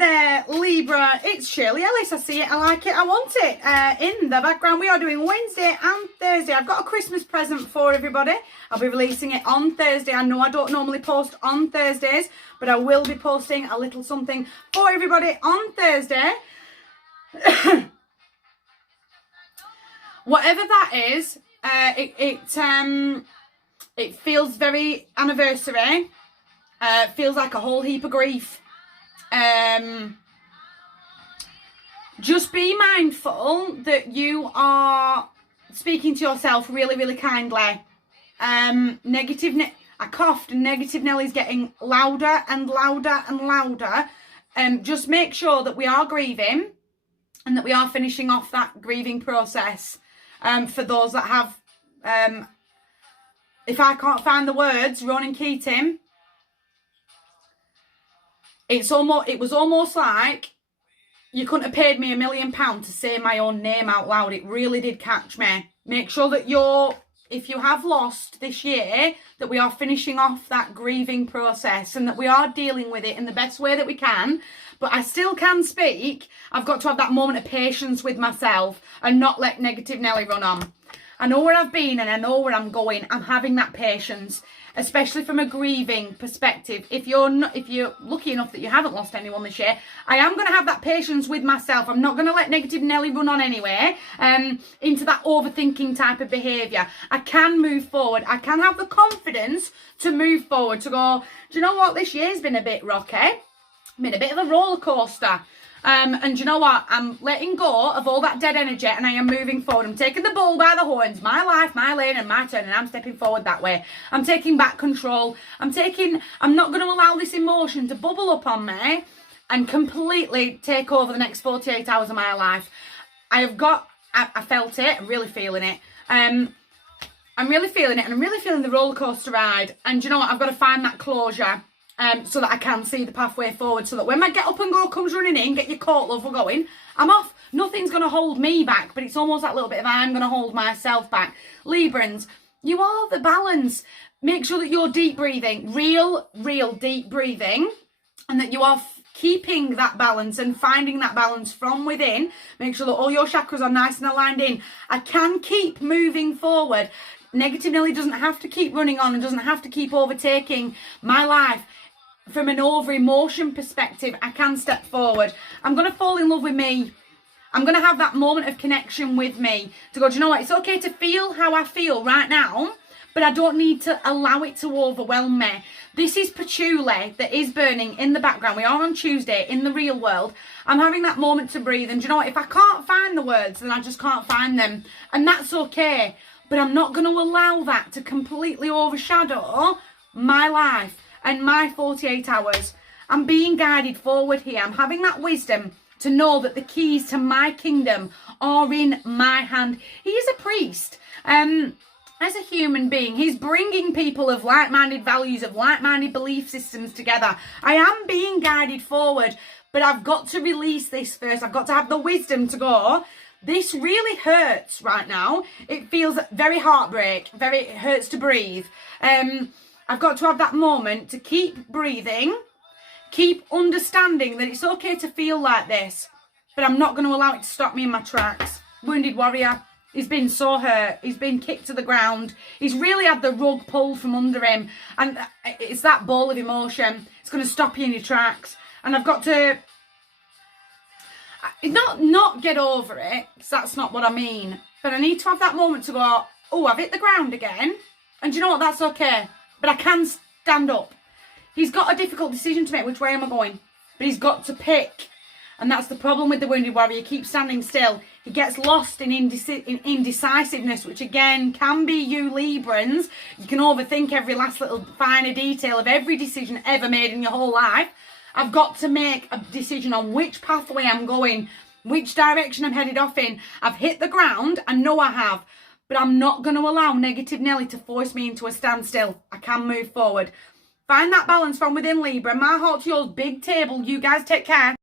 there, Libra. It's Shirley Ellis. I see it, I like it, I want it. In the background, we are doing Wednesday and Thursday. I've got a Christmas present for everybody. I'll be releasing it on Thursday. I know I don't normally post on Thursdays, but I will be posting a little something for everybody on Thursday. Whatever that is, it feels very anniversary. Feels like a whole heap of grief. Just be mindful that you are speaking to yourself really, really kindly. I coughed and negative Nelly's getting louder and louder and louder. Just make sure that we are grieving and that we are finishing off that grieving process. For those that have, if I can't find the words, Ronan Keating, it was almost like you couldn't have paid me £1 million to say my own name out loud. It really did catch me. Make sure that if you have lost this year, that we are finishing off that grieving process and that we are dealing with it in the best way that we can. But I still can speak. I've got to have that moment of patience with myself and not let negative Nelly run on. I know where I've been and I know where I'm going. I'm having that patience, especially from a grieving perspective. If you're lucky enough that you haven't lost anyone this year, I am going to have that patience with myself. I'm not going to let negative Nelly run on anyway, into that overthinking type of behaviour. I can move forward. I can have the confidence to move forward, to go, do you know what? This year's been a bit rocky. Been a bit of a roller coaster. And you know what? I'm letting go of all that dead energy and I am moving forward. I'm taking the bull by the horns. My life, my lane and my turn, and I'm stepping forward that way. I'm taking back control. I'm not going to allow this emotion to bubble up on me and completely take over the next 48 hours of my life. I felt it. I'm really feeling it. I'm really feeling it, and I'm really feeling the roller coaster ride. And you know what? I've got to find that closure. So that I can see the pathway forward, so that when my get up and go comes running in, get your coat, love, we're going, I'm off. Nothing's going to hold me back, but it's almost that little bit of I'm going to hold myself back. Librans, you are the balance. Make sure that you're deep breathing, real deep breathing, and that you are keeping that balance and finding that balance from within. Make sure that all your chakras are nice and aligned in. I can keep moving forward. Negative Nelly doesn't have to keep running on and doesn't have to keep overtaking my life. From an over-emotion perspective, I can step forward. I'm going to fall in love with me. I'm going to have that moment of connection with me. To go, do you know what? It's okay to feel how I feel right now, but I don't need to allow it to overwhelm me. This is patchouli that is burning in the background. We are on Tuesday in the real world. I'm having that moment to breathe. And do you know what? If I can't find the words, then I just can't find them. And that's okay. But I'm not going to allow that to completely overshadow my life and my 48 hours. I'm being guided forward here. I'm having that wisdom to know that the keys to my kingdom are in my hand. He is a priest. As a human being, he's bringing people of like-minded values, of like-minded belief systems together. I am being guided forward, but I've got to release this first. I've got to have the wisdom to go, this really hurts right now. It feels very heartbreak, it hurts to breathe. I've got to have that moment to keep breathing, keep understanding that it's okay to feel like this, but I'm not going to allow it to stop me in my tracks. Wounded warrior, he's been so hurt, he's been kicked to the ground, he's really had the rug pulled from under him, and it's that ball of emotion. It's going to stop you in your tracks, and I've got to not get over it, because that's not what I mean, but I need to have that moment to go, oh, I've hit the ground again, and you know what, that's okay. But I can stand up. He's got a difficult decision to make. Which way am I going? But he's got to pick. And that's the problem with the wounded warrior. He keeps standing still. He gets lost in indecisiveness, which again can be you Librans. You can overthink every last little finer detail of every decision ever made in your whole life. I've got to make a decision on which pathway I'm going, which direction I'm headed off in. I've hit the ground. I know I have. But I'm not going to allow negative Nelly to force me into a standstill. I can move forward. Find that balance from within, Libra. My heart to yours, big table. You guys take care.